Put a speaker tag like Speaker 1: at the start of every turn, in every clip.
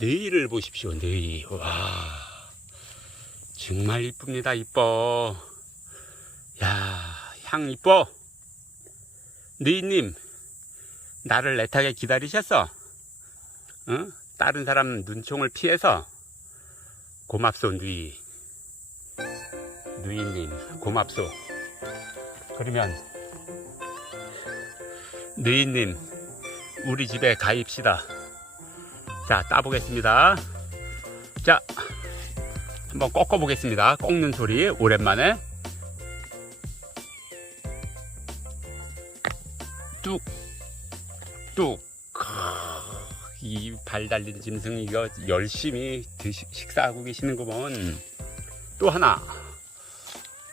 Speaker 1: 너희를 보십시오, 너희. 와. 정말 이쁩니다, 이뻐. 야, 향 이뻐. 너희님, 나를 애타게 기다리셨어? 응? 다른 사람 눈총을 피해서? 고맙소, 누이. 누이님, 고맙소. 그러면, 누이님, 우리 집에 가입시다. 자, 따보겠습니다. 자, 한번 꺾어보겠습니다. 꺾는 소리, 오랜만에. 뚝, 뚝. 이 발 달린 짐승 이거 열심히 드시, 식사하고 계시는구먼. 또 하나.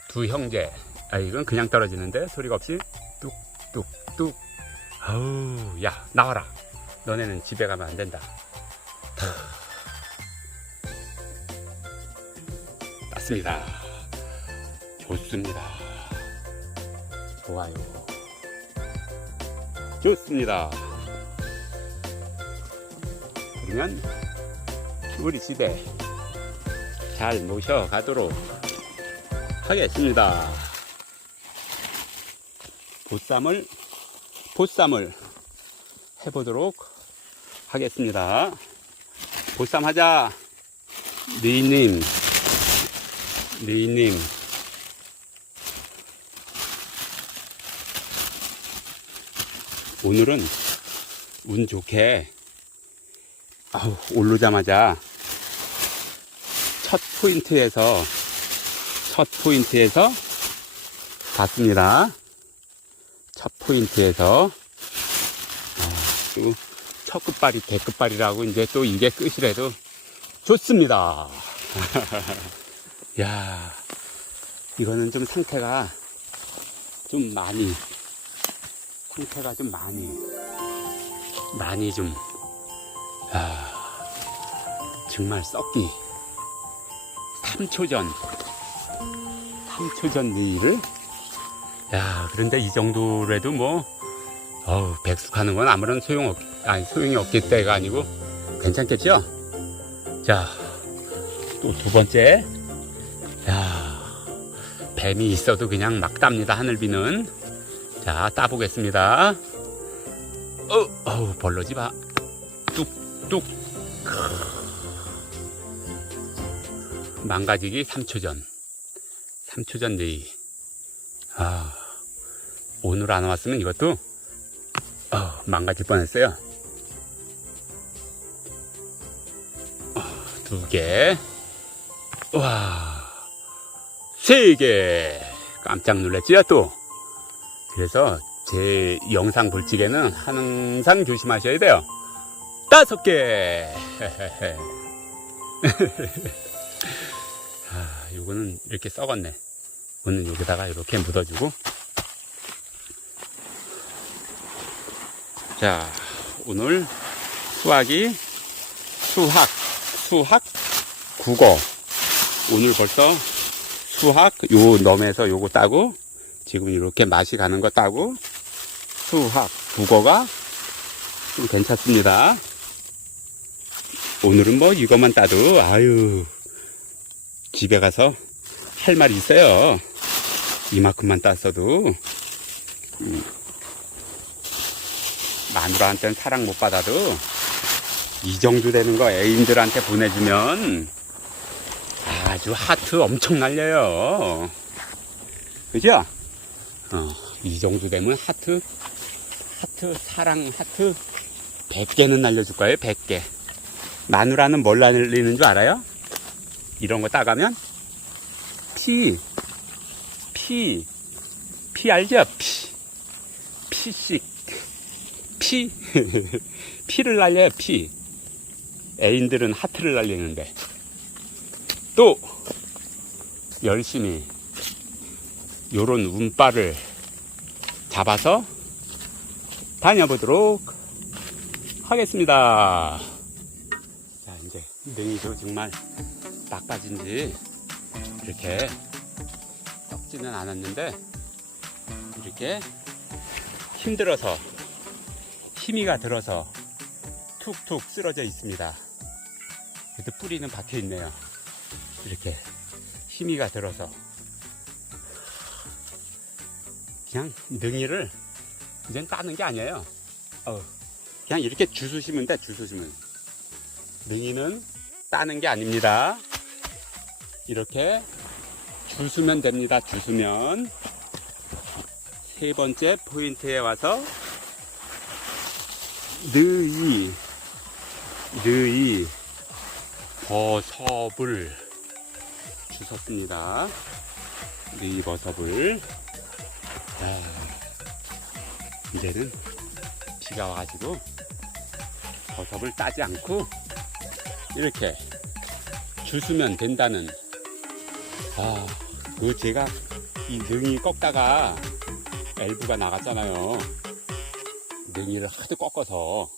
Speaker 1: 두 형제. 아, 이건 그냥 떨어지는데 소리가 없이 뚝, 뚝, 뚝. 아우, 야, 나와라. 너네는 집에 가면 안 된다. 맞습니다. 좋습니다. 좋아요. 좋습니다. 그러면 우리 집에 잘 모셔가도록 하겠습니다. 보쌈을, 보쌈을 해보도록 하겠습니다. 보쌈 하자. 니님, 니님. 오늘은 운 좋게 아우, 오르자마자 첫 포인트에서 첫 포인트에서 봤습니다. 첫 포인트에서 아주 첫 끝발이 대끝발이라고 이제 또 이게 끝이라도 좋습니다. 야, 이거는 좀 상태가 좀 많이, 상태가 좀 많이, 많이 좀, 야, 정말 썩기. 3초 전, 3초 전 일을, 야, 그런데 이 정도라도 뭐, 어우, 백숙하는 건 아무런 소용 없, 아니, 소용이 없기 때가 아니고, 괜찮겠죠? 자, 또 두 번째. 야, 뱀이 있어도 그냥 막 땁니다, 하늘비는. 자, 따보겠습니다. 어, 어우, 벌러지 봐. 뚝, 뚝. 망가지기 3초 전. 3초 전 내이. 아, 오늘 안 왔으면 이것도, 어, 망가질 뻔 했어요. 두 개. 와. 세 개. 깜짝 놀랐지요, 또. 그래서 제 영상 볼 적에는 항상 조심하셔야 돼요. 다섯 개. 아, 요거는 이렇게 썩었네. 오늘 여기다가 이렇게 묻어주고. 자, 오늘 수학이 수학 수학 국어 오늘 벌써 수학 요 넘에서 요거 따고 지금 이렇게 맛이 가는 거 따고 수학 국어가 좀 괜찮습니다. 오늘은 뭐 이것만 따도 아유 집에 가서 할 말이 있어요. 이만큼만 땄어도. 음, 마누라한테는 사랑 못 받아도 이 정도 되는 거 애인들한테 보내주면 아주 하트 엄청 날려요. 그죠? 어, 이 정도 되면 하트, 하트, 사랑 하트 100개는 날려줄 거예요, 100개. 마누라는 뭘 날리는 줄 알아요? 이런 거 따가면? 피, 피, 피 알죠? 피, 피씩, 피, 피를 날려요, 피. 애인들은 하트를 날리는데 또 열심히 요런 운빨을 잡아서 다녀보도록 하겠습니다. 자, 이제 냉이도 정말 나빠진지 이렇게 썩지는 않았는데 이렇게 힘들어서 힘이가 들어서 툭툭 쓰러져 있습니다. 그래도 뿌리는 박혀 있네요. 이렇게 힘이가 들어서 그냥 능이를 이젠 따는 게 아니에요. 어, 그냥 이렇게 주수시면 돼, 주수시면. 능이는 따는 게 아닙니다. 이렇게 주수면 됩니다, 주수면. 세 번째 포인트에 와서 느이, 느이, 버섯을 주셨습니다. 느이 버섯을. 자, 이제는 비가 와가지고 버섯을 따지 않고 이렇게 주수면 된다는 아, 그 제가 이 능이 꺾다가 엘브가 나갔잖아요. 능이를 하도 꺾어서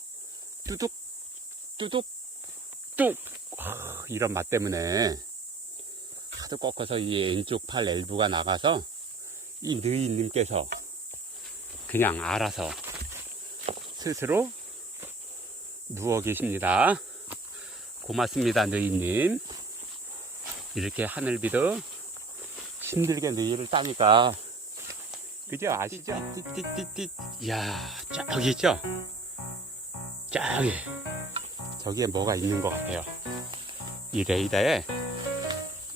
Speaker 1: 뚜둑 뚜둑 뚝 아, 이런 맛 때문에 하도 꺾어서 이 왼쪽 팔 엘브가 나가서 이 느이님께서 그냥 알아서 스스로 누워 계십니다. 고맙습니다, 느이님. 이렇게 하늘비도 힘들게 느이를 따니까 그죠? 아시죠? 띠띠띠띠. 이야, 저기 있죠? 저기. 저기에 뭐가 있는 것 같아요. 이 레이더에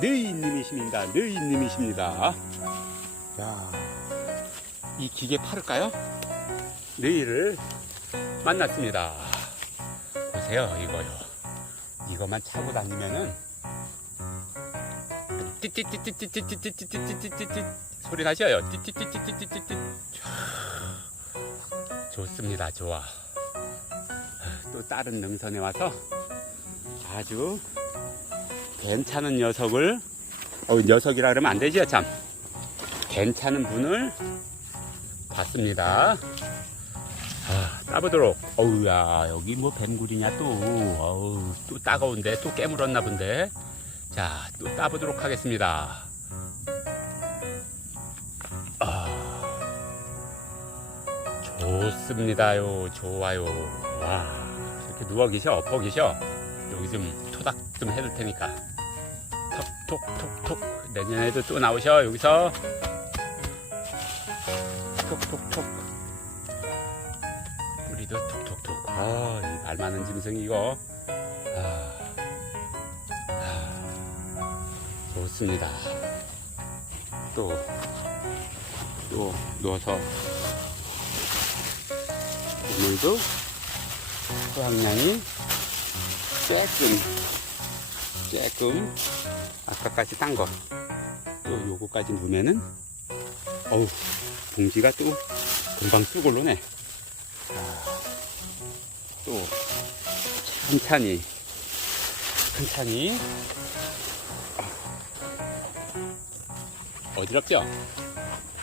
Speaker 1: 느이님이십니다. 느이님이십니다. 야, 이 기계 팔을까요? 느이를 만났습니다. 보세요, 이거요. 이거만 차고 다니면은 띠띠띠띠띠띠띠띠띠띠띠띠 소리 나셔요. 띠띠띠띠띠띠띠띠 좋습니다. 좋아. 또 다른 능선에 와서 아주 괜찮은 녀석을 어, 녀석이라 그러면 안 되지요, 참. 괜찮은 분을 봤습니다. 아, 따보도록. 어우야, 여기 뭐 뱀굴이냐 또. 어우, 또 따가운데, 또 깨물었나 본데. 자, 또 따보도록 하겠습니다. 아, 좋습니다요. 좋아요. 와, 이렇게 누워 계셔, 엎어 계셔. 여기 좀 토닥 좀 해둘 테니까. 톡, 톡, 톡, 톡. 내년에도 또 나오셔, 여기서. 톡, 톡, 톡. 뿌리도 톡톡톡. 아, 이 말 많은 짐승 이거. 아, 아, 좋습니다. 또, 또 누워서 오늘도 수확량이 조금, 조금 아까까지 딴 거. 또 요거까지 넣으면은, 어우, 봉지가 또 금방 쑥 올라오네. 또 천천히 천천히 아, 어지럽죠?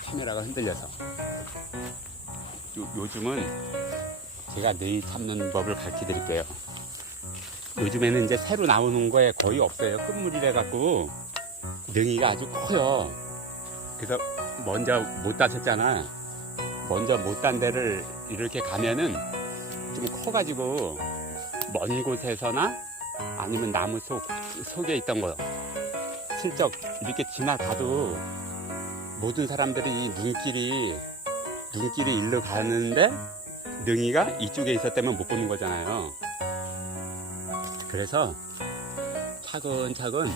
Speaker 1: 카메라가 흔들려서 요, 요즘은 제가 네이 참는 법을 가르쳐 드릴게요 요즘에는 이제 새로 나오는 거에 거의 없어요. 끝물이라 갖고 능이가 아주 커요. 그래서 먼저 못 따셨잖아. 먼저 못 딴 데를 이렇게 가면은 좀 커가지고 먼 곳에서나 아니면 나무 속, 속에 있던 거 슬쩍 이렇게 지나가도 모든 사람들이 이 눈길이 눈길이 일로 가는데 능이가 이쪽에 있었다면 못 보는 거잖아요. 그래서 차근차근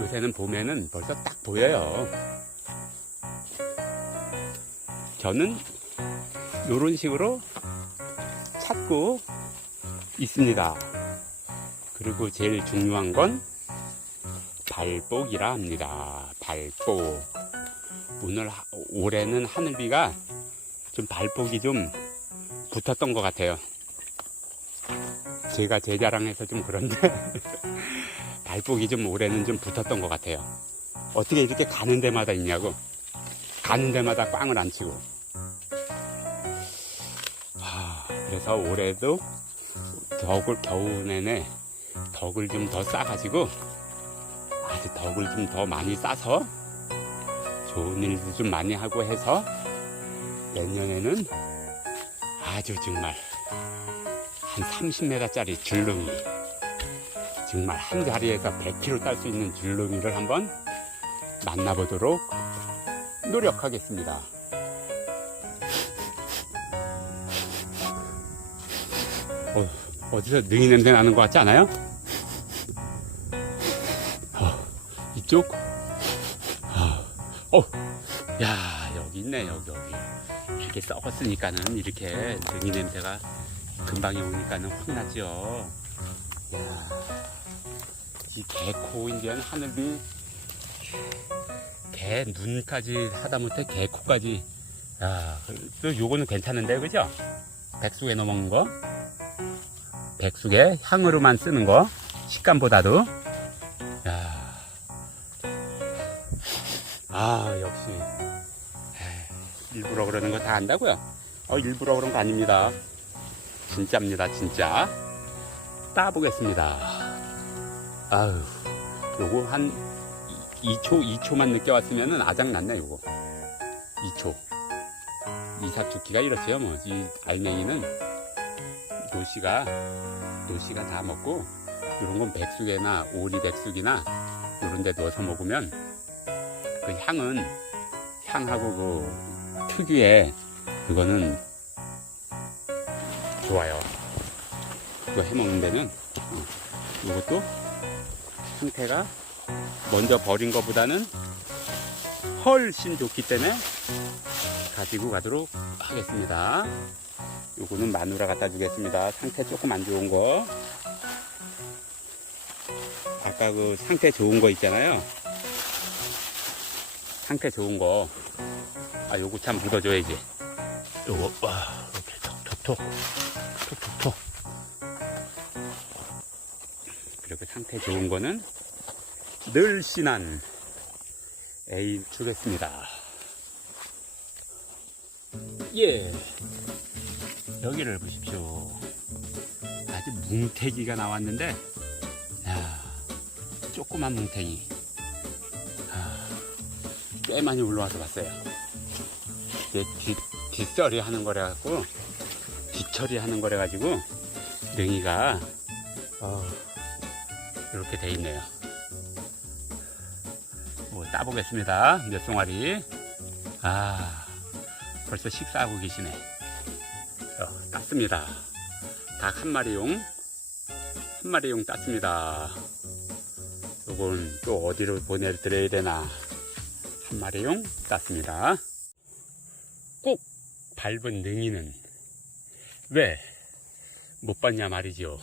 Speaker 1: 요새는 보면은 벌써 딱 보여요. 저는 이런 식으로 찾고 있습니다. 그리고 제일 중요한 건 발복이라 합니다. 발복. 오늘 하- 올해는 하늘비가 좀 발복이 좀 붙었던 것 같아요. 제가 제 자랑해서 좀 그런데 발복이 좀 올해는 좀 붙었던 것 같아요. 어떻게 이렇게 가는 데마다 있냐고. 가는 데마다 꽝을 안 치고. 하, 그래서 올해도 덕을 겨우 내내 덕을 좀 더 싸가지고 아주 덕을 좀 더 많이 싸서 좋은 일도 좀 많이 하고 해서 내년에는 아주 정말 한 30m짜리 줄렁이 정말 한 자리에서 100kg 딸 수 있는 줄렁이를 한번 만나보도록 노력하겠습니다. 어, 어디서 능이 냄새 나는 것 같지 않아요? 어, 이쪽? 어, 어, 야, 여기 있네, 여기, 여기. 이렇게 썩었으니까는 이렇게 능이 냄새가 금방에 오니까는 혼나죠. 야, 이 개코 이제 하늘이 개 눈까지 하다못해 개코까지. 야, 또 요거는 괜찮은데, 그죠? 백숙에 넣어 먹는 거. 백숙에 향으로만 쓰는 거. 식감보다도. 야. 아, 역시. 일부러 그러는 거 다 안다고요? 어, 일부러 그런 거 아닙니다. 진짜입니다, 진짜. 따보겠습니다. 아유, 요거 한 2초, 2초만 늦게 왔으면은 아작났네, 요거. 2초. 이삭 두기가 이렇지요, 뭐. 이 알맹이는 노씨가, 노씨가 다 먹고, 요런 건 백숙이나 오리 백숙이나 요런 데 넣어서 먹으면 그 향은, 향하고 그 특유의 그거는 좋아요. 그거 해 먹는 데는, 어, 이것도 상태가 먼저 버린 것보다는 훨씬 좋기 때문에 가지고 가도록 하겠습니다. 요거는 마누라 갖다 주겠습니다. 상태 조금 안 좋은 거. 아까 그 상태 좋은 거 있잖아요. 상태 좋은 거. 아, 요거 참 묻어줘야지. 요거, 와, 이렇게 톡톡톡. 톡톡톡. 그리고 상태 좋은 거는 늘씬한 A 주겠습니다. 예. 여기를 보십시오. 아주 뭉태기가 나왔는데, 야, 조그만 뭉태기. 아, 꽤 많이 올라와서 봤어요. 뒷, 뒷설이 하는 거래 갖고, 뒤처리 하는 거래 가지고, 능이가, 어, 이렇게 돼 있네요. 뭐 따보겠습니다. 몇 송아리. 아, 벌써 식사하고 계시네. 어, 땄습니다. 닭 한 마리용. 한 마리용 땄습니다. 요건 또 어디로 보내드려야 되나. 한 마리용 땄습니다. 꼭 밟은 능이는 왜 못 봤냐 말이죠.